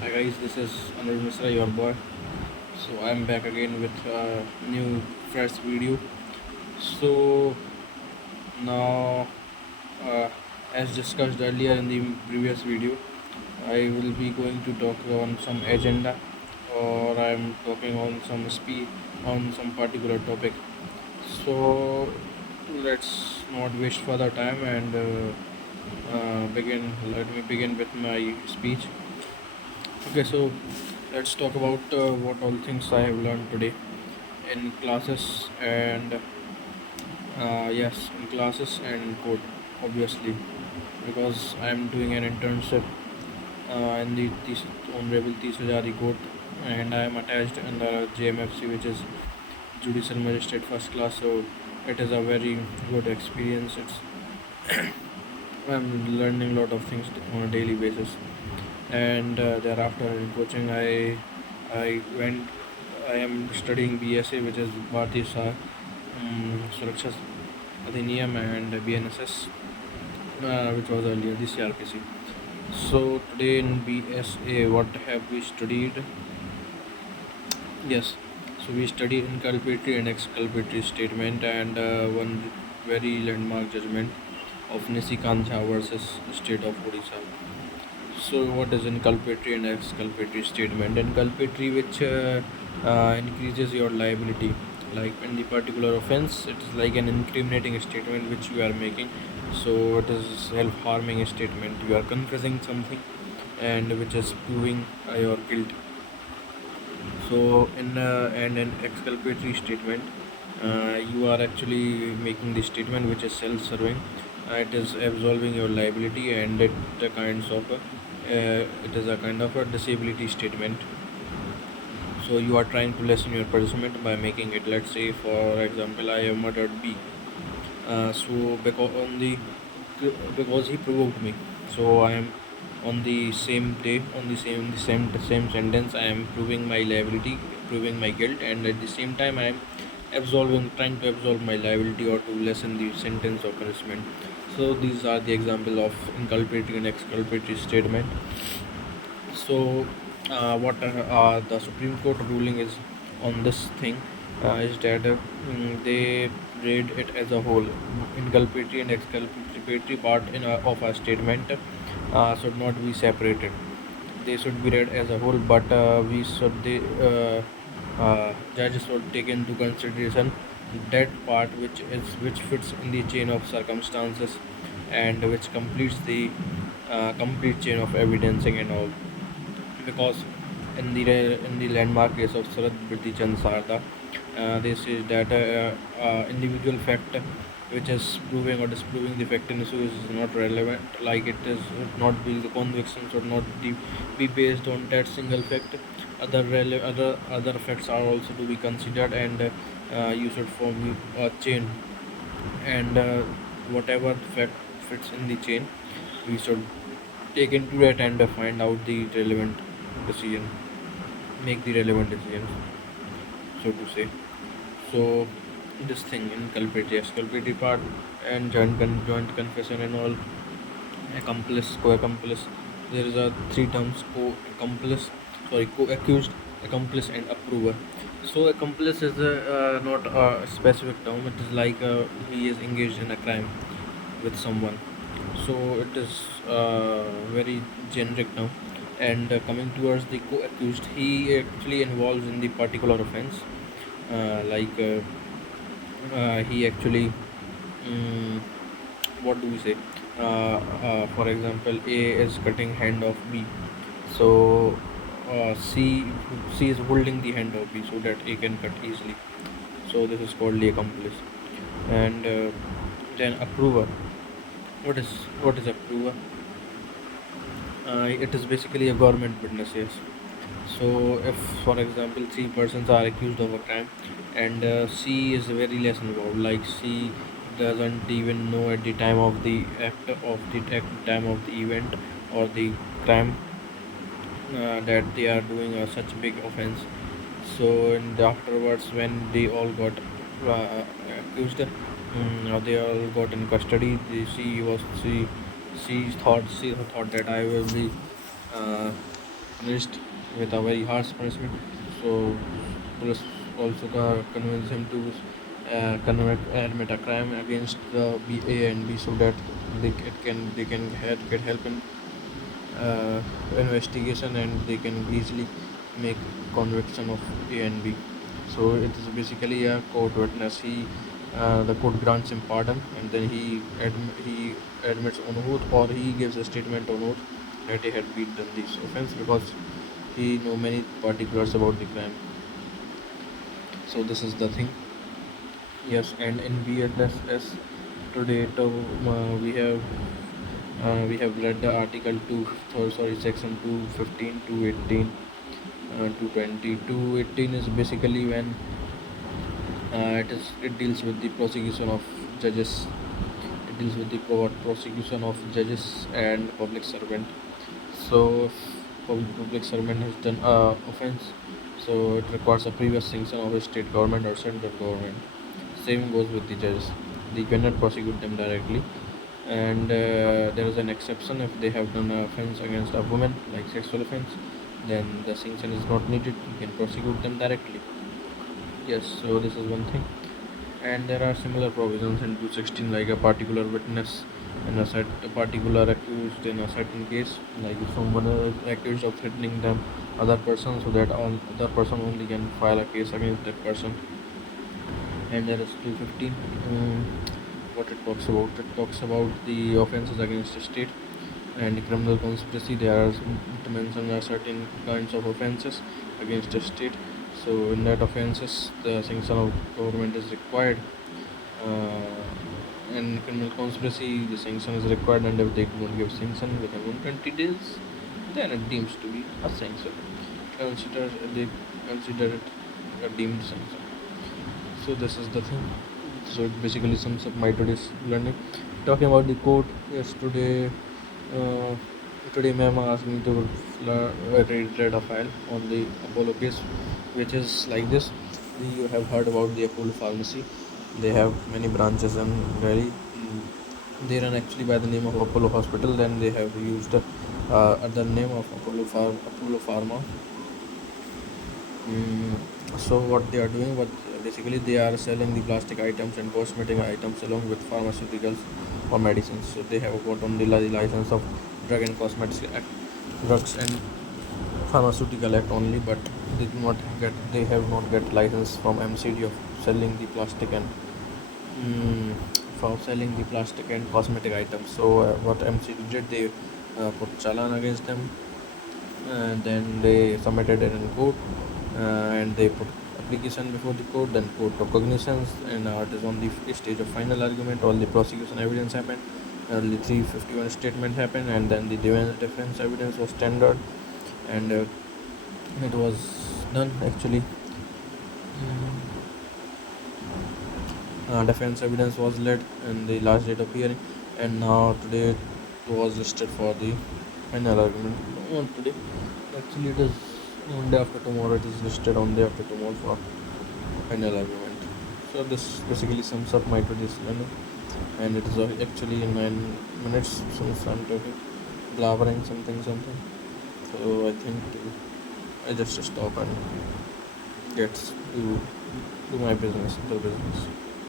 Hi guys, this is Anuj Misra, your boy. So I'm back again with a new fresh video. So now, uh, as discussed earlier in the previous video, I will be going to talk on some agenda, or I'm talking on some speed on some particular topic. So let's not waste further time and begin. Let me begin with my speech. Okay, so let's talk about what all things I have learned today in classes and yes, in classes and code, obviously, because I am doing an internship in the Honorable Tisajari Court, and I am attached under JMFC, which is Judicial Magistrate First Class. So it is a very good experience. I'm learning a lot of things on a daily basis, and thereafter in coaching, I went. I am studying BSA, which is Bharatiya Suraksha Adhiniyam, and BNSS, which was earlier the CRPC. So today in BSA, what have we studied? Yes, so we studied inculpatory and exculpatory statement and one very landmark judgment of Nisikant Jha versus State of Odisha. So, what is inculpatory and exculpatory statement? Inculpatory, which increases your liability, like in the particular offense, it is like an incriminating statement which you are making. So, it is self-harming statement. You are confessing something, and which is proving your guilt. So, in and an exculpatory statement, you are actually making the statement which is self-serving. It is absolving your liability, and it is a kind of a disability statement. So you are trying to lessen your punishment by making it. Let's say, for example, I have murdered B. So because he provoked me, so I am on the same day, on the same sentence, I am proving my liability, proving my guilt, and at the same time I am trying to absolve my liability or to lessen the sentence or punishment. So these are the example of inculpatory and exculpatory statement. So what the Supreme Court ruling is on this thing is that they read it as a whole. Inculpatory and exculpatory part of a statement should not be separated. They should be read as a whole, but we should they judges should take into consideration that part which fits in the chain of circumstances and which completes the complete chain of evidencing and all. Because in the landmark case of Sarat Birti Chand Sarda, this is that individual fact which is proving or disproving the fact in issue is not relevant. Like it is not be the conviction should not be based on that single fact. Other facts are also to be considered, and you should form a chain, and whatever fact fits in the chain, we should take into it and find out the relevant decision, make the relevant decisions, so to say. So this thing inculpatory, exculpatory part, and joint confession and all, accomplice, co-accomplice. There is a three terms: co-accomplice, sorry, co-accused, accomplice, and approver. So accomplice is not a specific term. It is like he is engaged in a crime with someone. So it is very generic term. And coming towards the co-accused, he actually involves in the particular offense. Like he actually, mm, what do we say? For example, A is cutting hand of B. So C is holding the hand of B so that A can cut easily. So this is called the accomplice. And then approver. What is approver? It is basically a government witness. Yes. So if, for example, three persons are accused of a crime, and C is very less involved, like C doesn't even know at the time of the time of the event or the crime that they are doing such big offense. So and afterwards, when they all got accused, they all got in custody. She thought that I will be. Uh, punished with a very harsh punishment. So police also convince him to admit a crime against the A and B so that get help in uh, investigation and they can easily make conviction of A and B. So it is basically a court witness. The court grants him pardon and then he admits on oath or he gives a statement on oath that he had done this offense because he know many particulars about the crime. So this is the thing. Yes, and in BLSS today we have read the article 2 sorry section 215 218 220 218 is basically when it deals with the prosecution of judges. It deals with the prosecution of judges and public servant. So if public servant has done offense, so it requires a previous sanction of the state government or central government. Same goes with the judges. They cannot prosecute them directly, and there is an exception if they have done an offense against a woman, like sexual offense, then the sanction is not needed. You can prosecute them directly. Yes, so this is one thing, and there are similar provisions in 216, like a particular witness and a particular accused in a certain case, like if someone is accused of threatening them other person, so that other person only can file a case against that person. And there is 215. What it talks about? It talks about the offenses against the state and criminal conspiracy. There are to mention certain kinds of offenses against the state. So in that offenses, the sanction of government is required. In criminal conspiracy, the sanction is required, and if they don't give sanction within 120 days, then it deems to be a sanction. Consider they consider it a deemed sanction. So this is the thing. So it basically sums up my today's learning. Talking about the court, yes, uh, today ma'am asked me to read a file on the Apollo case, which is like this. You have heard about the Apollo pharmacy. They have many branches in Delhi. They run actually by the name of Apollo Hospital. Then they have used the name of Apollo Pharma. So what they are doing, what basically they are selling the plastic items and cosmetic items along with pharmaceuticals or medicines. So they have got only the license of Drug and Cosmetics Act, Drugs and Pharmaceutical Act only, but they have not get license from MCD of selling the plastic and for selling the plastic and cosmetic items. So what MCD did, they put challan against them, and then they submitted it in court, and they put application before the court. Then court took cognizance, and it is on the stage of final argument. All the prosecution evidence happened, the 351 statement happened, and then the defense evidence was tendered, and it was done actually. Defense evidence was led and the last date of hearing, and now today it was listed for the final argument. Not today, actually it is on day after tomorrow. It is listed on day after tomorrow for final argument. So this basically sums up my today's learning, and it is actually in 9 minutes since I'm talking, blabbering something. So I think I just stop and get to do my business, the business.